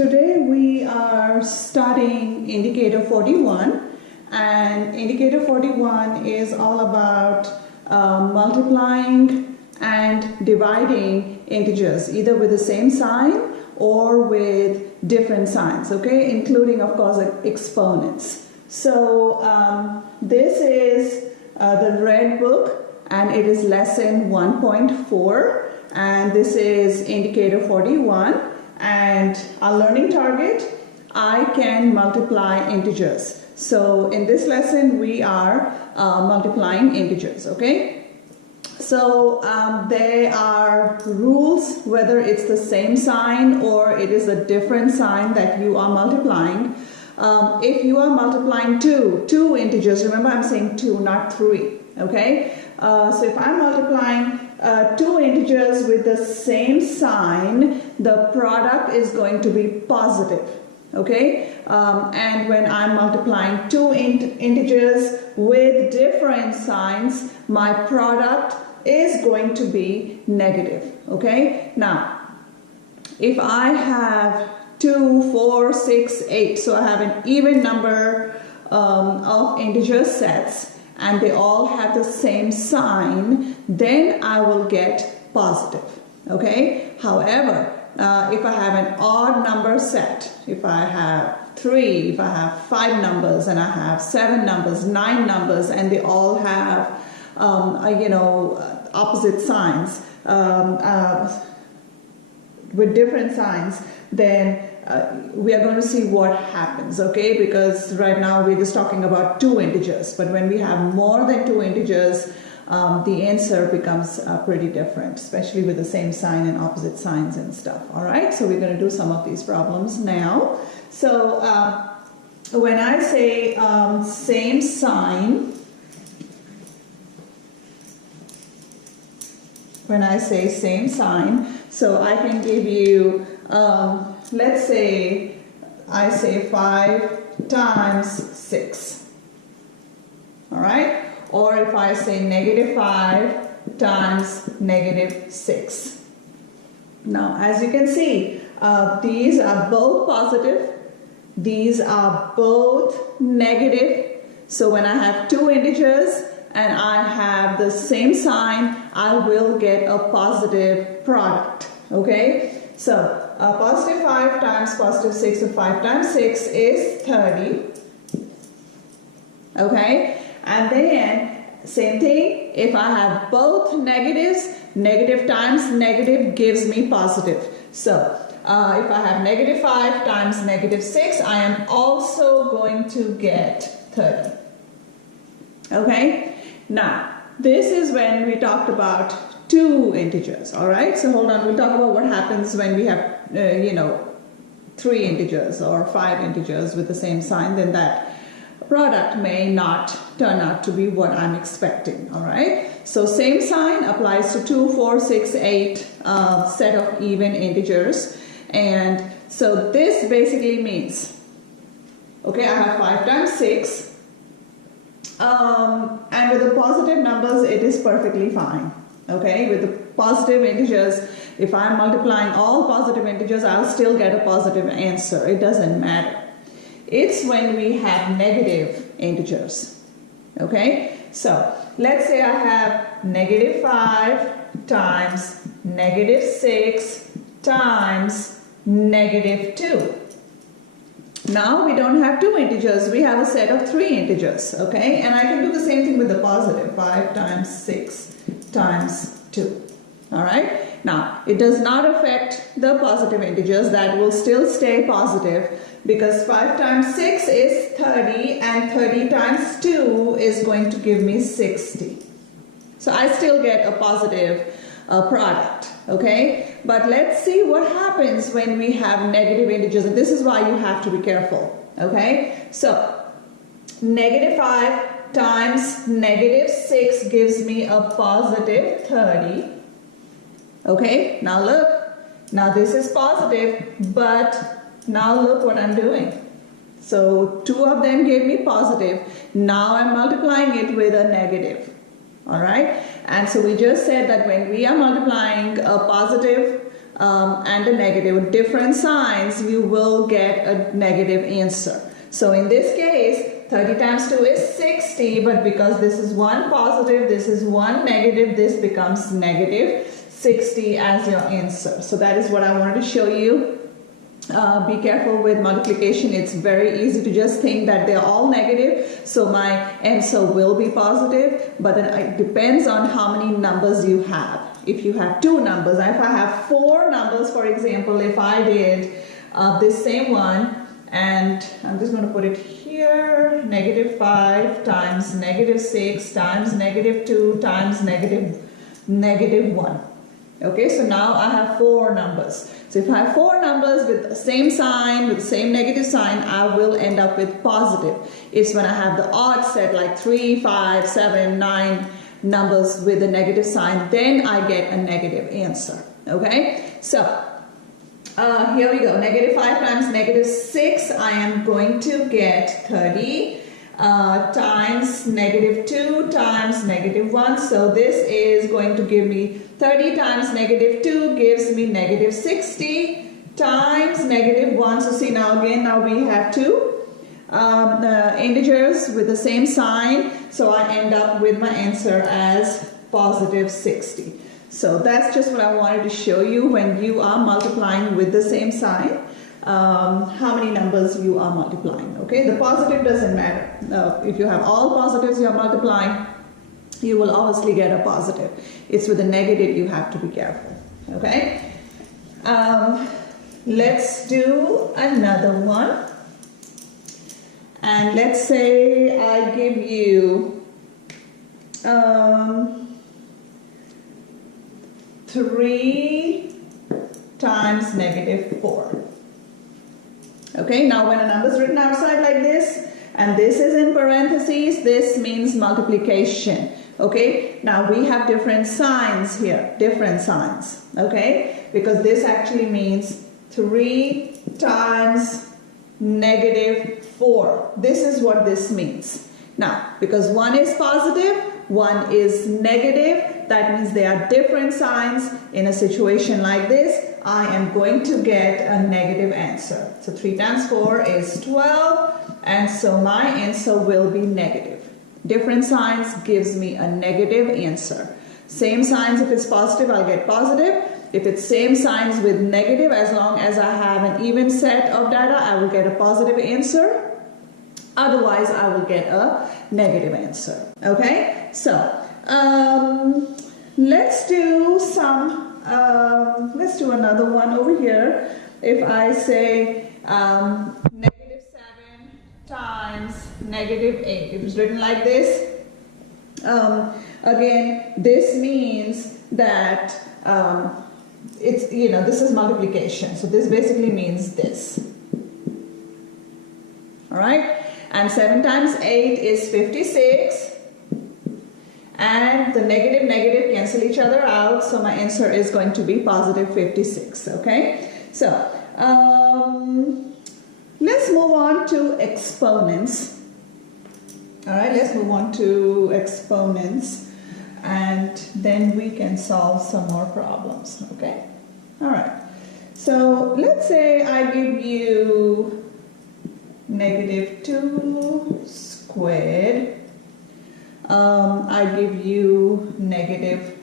Today we are studying indicator 41, and indicator 41 is all about multiplying and dividing integers either with the same sign or with different signs, okay, including of course exponents. So this is the red book and it is lesson 1.4, and this is indicator 41. And our learning target, I can multiply integers. So in this lesson we are multiplying integers, okay? So there are rules whether it's the same sign or it is a different sign that you are multiplying. If you are multiplying two integers, remember I'm saying two, not three, okay? So if I'm multiplying two integers with the same sign, the product is going to be positive, okay? And when I'm multiplying two integers with different signs, my product is going to be negative, okay? Now, if I have 2, 4, 6, 8, so I have an even number of integer sets, and they all have the same sign, then I will get positive, okay? However, if I have an odd number set, if I have 3, if I have 5 numbers, and I have 7 numbers, 9 numbers, and they all have, opposite signs, with different signs, then we are going to see what happens, okay? Because right now we're just talking about two integers, but when we have more than two integers, the answer becomes pretty different, especially with the same sign and opposite signs and stuff, all right? So we're going to do some of these problems now. So when I say same sign, so I can give you, let's say I say 5 times 6, all right? Or if I say negative 5 times negative 6. Now, as you can see, these are both positive, these are both negative. So when I have two integers and I have the same sign, I will get a positive product, okay? So positive 5 times positive 6, so 5 times 6 is 30, okay? And then same thing, if I have both negatives, negative times negative gives me positive. So if I have negative 5 times negative 6, I am also going to get 30, okay? Now, this is when we talked about two integers, all right? So hold on, we'll talk about what happens when we have, three integers or 5 integers with the same sign. Then that product may not turn out to be what I'm expecting, all right? So same sign applies to 2, 4, 6, 8 set of even integers. And so this basically means, okay, I have 5 times 6. And with the positive numbers, it is perfectly fine, okay? With the positive integers, if I'm multiplying all positive integers, I'll still get a positive answer. It doesn't matter. It's when we have negative integers, okay? So let's say I have negative 5 times negative 6 times negative 2. Now we don't have two integers, we have a set of 3 integers, okay? And I can do the same thing with the positive, 5 times 6 times 2, all right? Now, it does not affect the positive integers, that will still stay positive because 5 times 6 is 30 and 30 times 2 is going to give me 60. So I still get a positive product, okay? But let's see what happens when we have negative integers, and this is why you have to be careful, okay? So negative 5 times negative 6 gives me a positive 30, okay? Now look, now this is positive, but now look what I'm doing. So two of them gave me positive, now I'm multiplying it with a negative, all right? And so we just said that when we are multiplying a positive and a negative with different signs, you will get a negative answer. So in this case, 30 times 2 is 60, but because this is one positive, this is one negative, this becomes negative 60 as your answer. So that is what I wanted to show you. Be careful with multiplication. It's very easy to just think that they're all negative, so my answer will be positive, but then it depends on how many numbers you have. If you have two numbers, if I have four numbers, for example, if I did this same one, and I'm just going to put it here, negative 5 times negative 6 times negative 2 times negative 1. Okay, so now I have four numbers. So if I have four numbers with the same sign, with the same negative sign, I will end up with positive. It's when I have the odd set like 3, 5, 7, 9 numbers with a negative sign, then I get a negative answer. Okay, so here we go. Negative 5 times negative 6, I am going to get 30 times negative 2 times negative 1. So this is going to give me 30 times negative 2 gives me negative 60 times negative 1. So see, now we have two integers with the same sign. So I end up with my answer as positive 60. So that's just what I wanted to show you. When you are multiplying with the same sign, how many numbers you are multiplying. Okay, the positive doesn't matter. If you have all positives you are multiplying, you will obviously get a positive. It's with a negative you have to be careful. Okay, let's do another one. And let's say I give you 3 times negative 4. Okay, now when a number is written outside like this, and this is in parentheses, this means multiplication. Okay, now we have different signs here, different signs. Okay, because this actually means 3 times negative 4. This is what this means. Now, because one is positive, one is negative, that means they are different signs. In a situation like this, I am going to get a negative answer. So 3 times 4 is 12, and so my answer will be negative. Different signs gives me a negative answer. Same signs, if it's positive, I'll get positive. If it's same signs with negative, as long as I have an even set of data, I will get a positive answer. Otherwise, I will get a negative answer. Okay, so let's do another one over here. If I say negative 7 times negative 8, it was written like this. Again, this means that it's, this is multiplication. So this basically means this. All right. And 7 times 8 is 56. And the negative cancel each other out. So my answer is going to be positive 56. Okay. So let's move on to exponents. All right. Let's move on to exponents. And then we can solve some more problems. Okay. All right. So let's say I give you negative 2 squared. I give you negative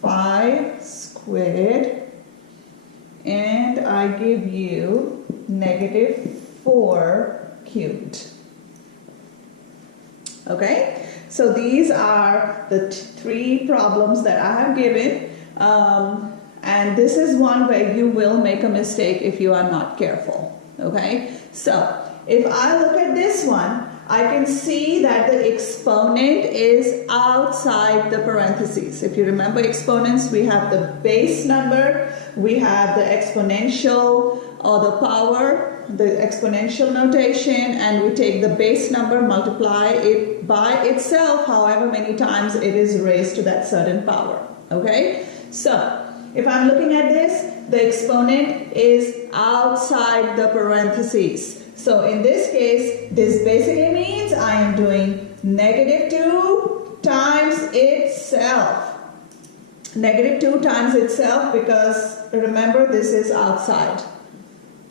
5 squared. And I give you negative 4 cubed. Okay, so these are the three problems that I have given, and this is one where you will make a mistake if you are not careful. Okay, so if I look at this one, I can see that the exponent is outside the parentheses. If you remember exponents, we have the base number, we have the exponential or the power, the exponential notation, and we take the base number, multiply it by itself, however many times it is raised to that certain power. Okay, so if I'm looking at this, the exponent is outside the parentheses. So in this case, this basically means I am doing negative 2 times itself. Negative 2 times itself, because remember this is outside.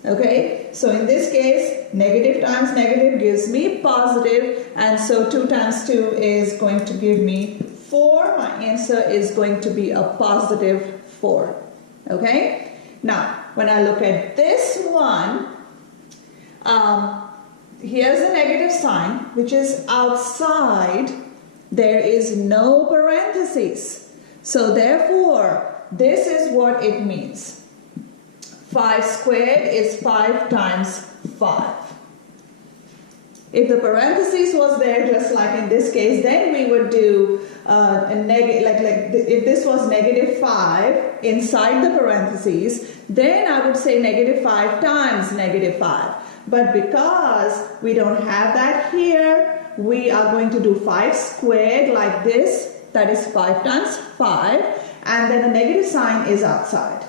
Okay, so in this case, negative times negative gives me positive, and so 2 times 2 is going to give me 4. My answer is going to be a positive 4. Okay, now when I look at this one, here's a negative sign which is outside. There is no parentheses. So therefore, this is what it means. 5 squared is 5 times 5. If the parentheses was there, just like in this case, then we would do a negative, if this was negative 5 inside the parentheses, then I would say negative 5 times negative 5. But because we don't have that here, we are going to do 5 squared like this, that is 5 times 5, and then the negative sign is outside.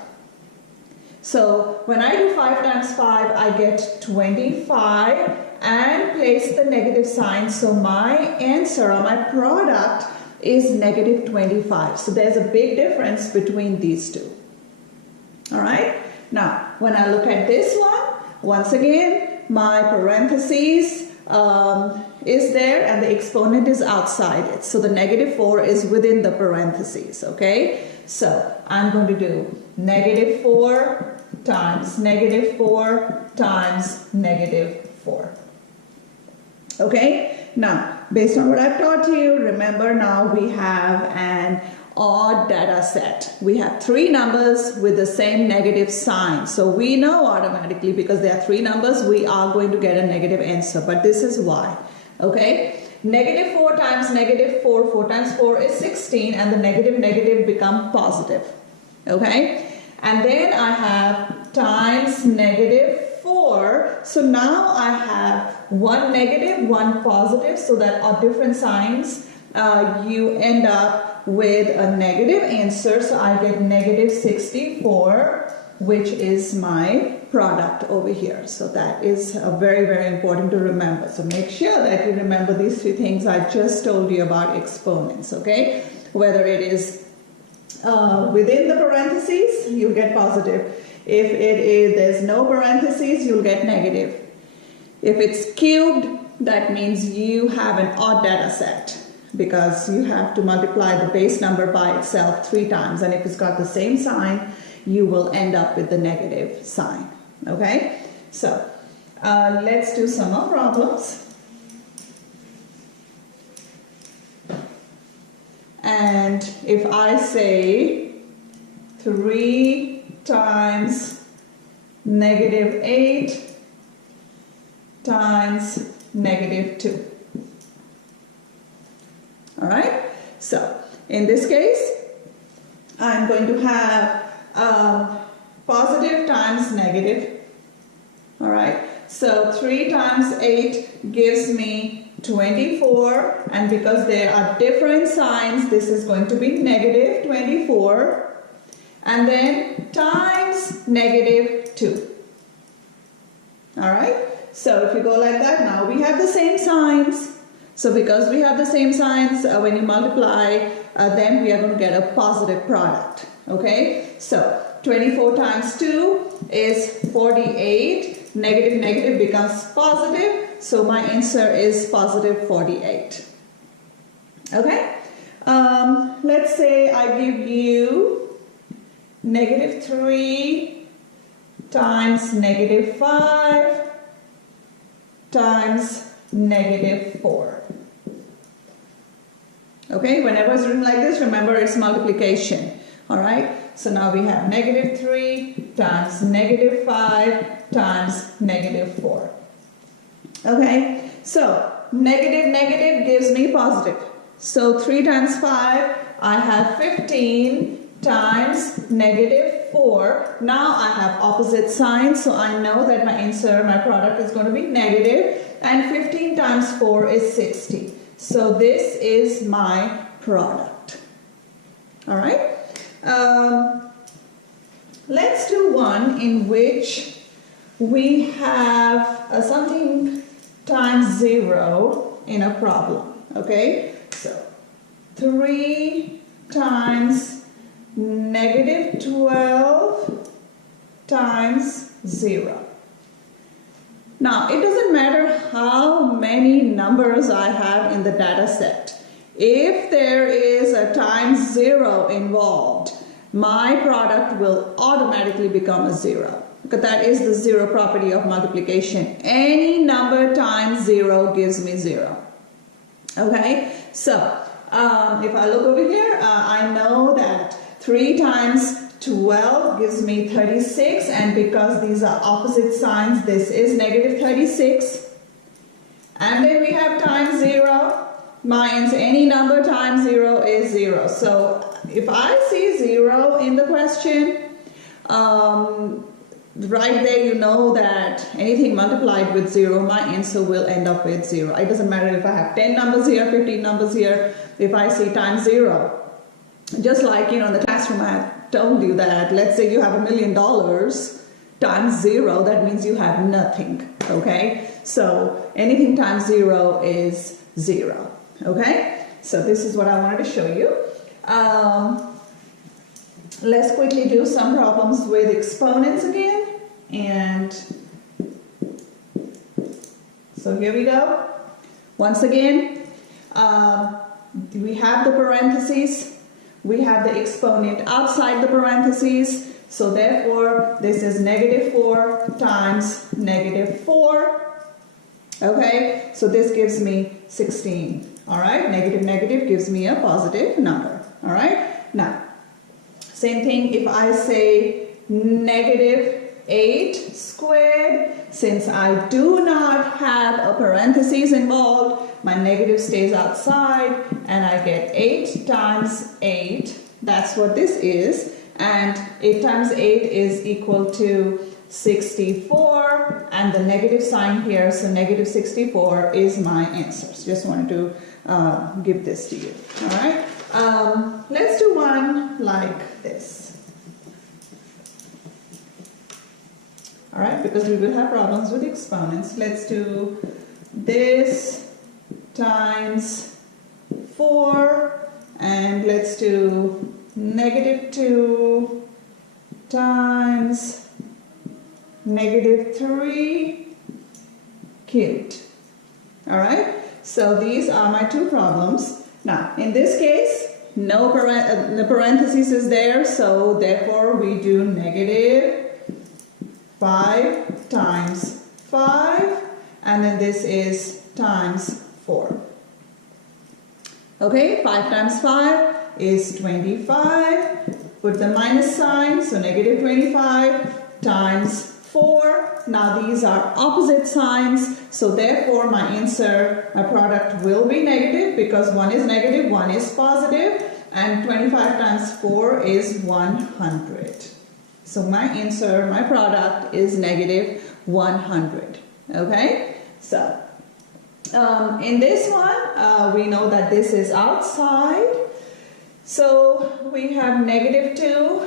So when I do 5 times 5, I get 25 and place the negative sign. So my answer or my product is negative 25. So there's a big difference between these two. All right. Now, when I look at this one, once again, my parentheses is there and the exponent is outside it. So the negative 4 is within the parentheses. Okay. So I'm going to do negative 4 times negative 4 times negative 4. Okay, now based on what I've taught you, remember now we have an odd data set. We have 3 numbers with the same negative sign. So we know automatically because there are 3 numbers, we are going to get a negative answer. But this is why. Okay, negative 4 times negative 4, 4 times 4 is 16, and the negative become positive. Okay. And then I have times negative 4. So now I have 1 negative, 1 positive, so that are different signs. You end up with a negative answer. So I get negative 64, which is my product over here. So that is very, very important to remember. So make sure that you remember these 3 things I just told you about exponents. Okay, whether it is within the parentheses, you'll get positive. If it is there's no parentheses, you'll get negative. If it's cubed, that means you have an odd data set because you have to multiply the base number by itself 3 times, and if it's got the same sign, you will end up with the negative sign. Okay, so let's do some more problems. And if I say 3 times negative 8 times negative 2. All right, so in this case, I'm going to have positive times negative. All right, so 3 times 8 gives me 24, and because there are different signs, this is going to be negative 24, and then times negative 2. All right, so if you go like that, now we have the same signs. So because we have the same signs, when you multiply, then we are going to get a positive product. Okay, so 24 times 2 is 48. Negative becomes positive. So my answer is positive 48. Okay, let's say I give you negative 3 times negative 5 times negative 4. Okay, whenever it's written like this, remember it's multiplication. All right, so now we have negative 3 times negative 5 times negative 4. Okay, so negative gives me positive. So 3 times 5, I have 15 times negative 4. Now I have opposite signs, so I know that my answer, my product is going to be negative. And 15 times 4 is 60. So this is my product. All right. Let's do one in which we have something times 0 in a problem. Okay. So 3 times negative 12 times 0. Now, it doesn't matter how many numbers I have in the data set. If there is a times 0 involved, my product will automatically become a 0. Because that is the 0 property of multiplication. Any number times 0 gives me 0. Okay, so if I look over here, I know that 3 times 12 gives me 36, and because these are opposite signs, this is negative 36. And then we have times 0. My answer, any number times 0 is 0. So if I see 0 in the question, right there you know that anything multiplied with 0, my answer will end up with 0. It doesn't matter if I have 10 numbers here, 15 numbers here, if I see times 0. Just like, in the classroom I have told you that, let's say you have $1 million times 0, that means you have nothing, okay? So anything times 0 is 0, okay? So this is what I wanted to show you. Let's quickly do some problems with exponents again. And so here we go. Once again, we have the parentheses. We have the exponent outside the parentheses. So therefore, this is negative 4 times negative 4. Okay, so this gives me 16. All right, negative negative gives me a positive number. All right, now, same thing if I say negative 8 squared. Since I do not have a parentheses involved, my negative stays outside and I get 8 times 8. That's what this is. And 8 times 8 is equal to 64, and the negative sign here, so negative 64 is my answer. So just wanted to give this to you. All right, let's do one like this. All right, because we will have problems with exponents. Let's do this times 4, and let's do negative 2 times negative 3 cubed. All right, so these are my two problems. Now, in this case, no the parentheses is there, so therefore we do negative 5 times 5, and then this is times 4. Okay, 5 times 5 is 25. Put the minus sign, so negative 25 times 4. Now these are opposite signs, so therefore my answer, my product will be negative, because one is negative, one is positive, and 25 times 4 is 100. So my answer, my product is negative 100. Okay, so in this one, we know that this is outside. So we have negative 2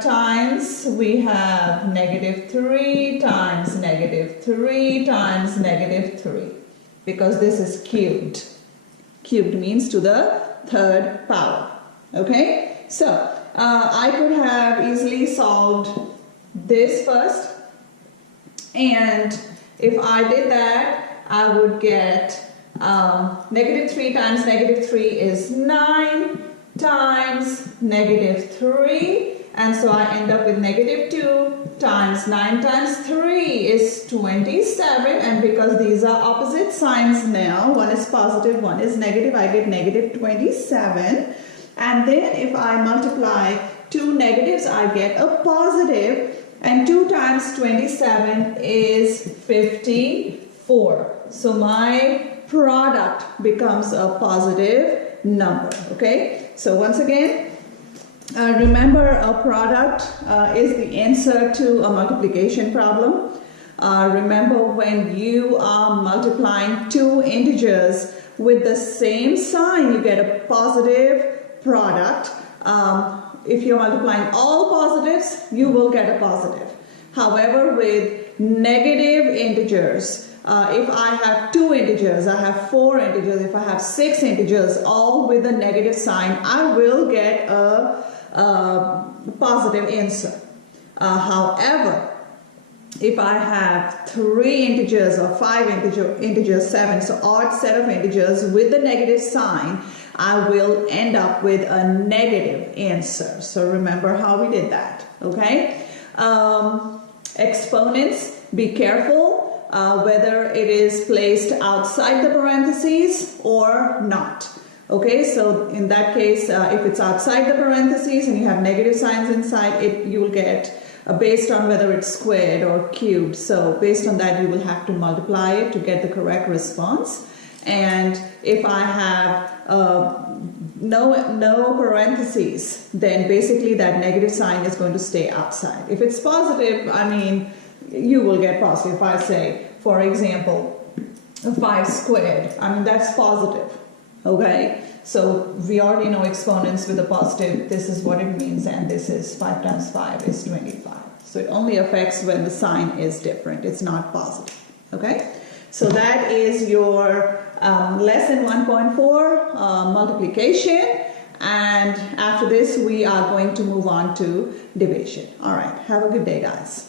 times, we have negative 3 times negative 3 times negative 3, because this is cubed. Cubed means to the third power. Okay, so I could have easily solved this first, and if I did that, I would get negative 3 times negative 3 is 9 times negative 3, and so I end up with negative 2 times 9 times 3 is 27, and because these are opposite signs now, one is positive, one is negative, I get negative 27. And then if I multiply two negatives, I get a positive, and 2 times 27 is 54. So my product becomes a positive number. Okay, so once again, remember a product is the answer to a multiplication problem. Remember, when you are multiplying two integers with the same sign, you get a positive product. If you're multiplying all positives, you will get a positive. However, with negative integers, if I have two integers, I have 4 integers, if I have 6 integers, all with a negative sign, I will get a positive answer. However, if I have 3 integers or 5 integers, 7, so odd set of integers with the negative sign, I will end up with a negative answer. So remember how we did that, okay? Exponents, be careful whether it is placed outside the parentheses or not. Okay, so in that case, if it's outside the parentheses and you have negative signs inside it, you will get based on whether it's squared or cubed. So based on that, you will have to multiply it to get the correct response. And if I have no parentheses, then basically that negative sign is going to stay outside. If it's positive, I mean, you will get positive. If I say, for example, 5 squared, I mean, that's positive. Okay, so we already know exponents with a positive, this is what it means, and this is 5 times 5 is 25. So it only affects when the sign is different, it's not positive. Okay, so that is your lesson 1.4, multiplication, and after this we are going to move on to division. All right, have a good day, guys.